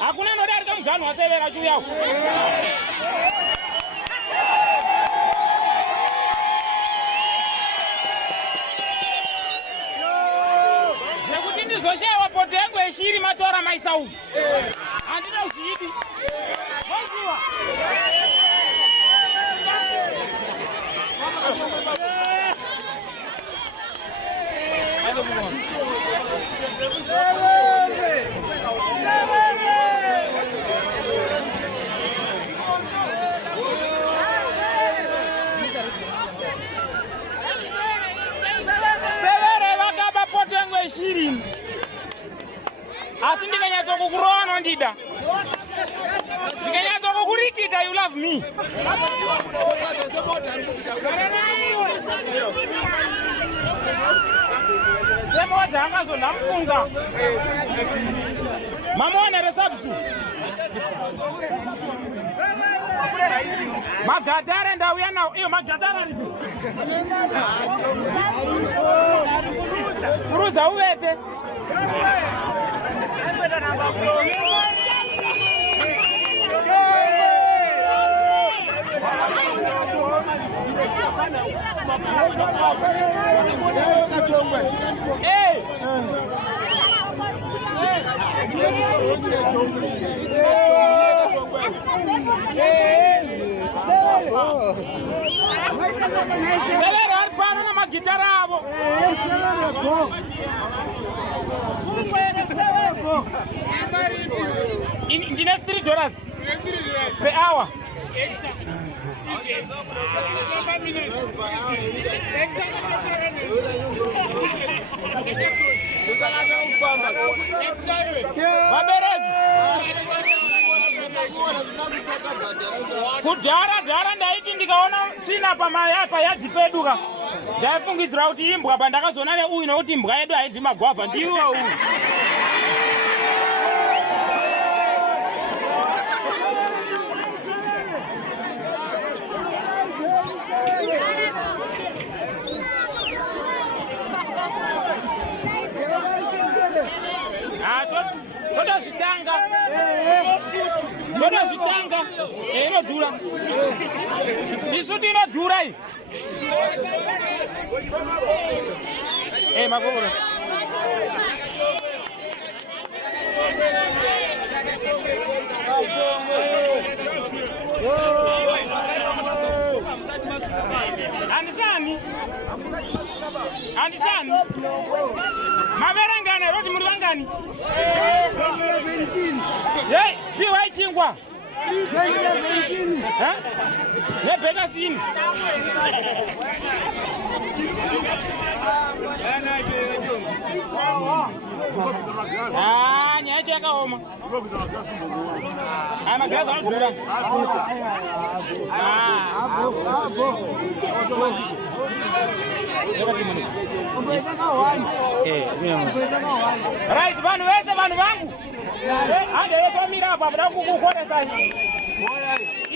Hakuna nodarika mugano wasevera chuyawo. Nekuti ndizoshayiwa poto yangu yeshiri matora maisau. Handina kuziidi. Waziwa. Severe vakaba poto yangu yeshiri. Asi ndikanyatso kukurowa nondida. Ndikanyatso kukurikita you love me. Sema dangazo namfunga. Mamona resabsu. Magadara ndauya nawo. Iyo magadara ndi. Kuruza uwete. Hey! Severe arpano na magitara avo. Ndine $3 per hour. Kudhara ndaiti ndikaona china pamayafa yadzipeduka ndaifungidzira kuti imbwa pandakazona neuyu nokuti imbwa yedu haibvi magwavha ndiwo uyu. Toda zvitanga inodhura. Isuti inodhura iyi. Makora. Andisani. Maverengane roti muri vangani? Hey, piwa ichingwa. Nebeka sini. Nyaje yakaoma. Magirazi anodhura. Right, vanhu vese vanhu vangu. Hande yetomira apa, vada kukukonesani.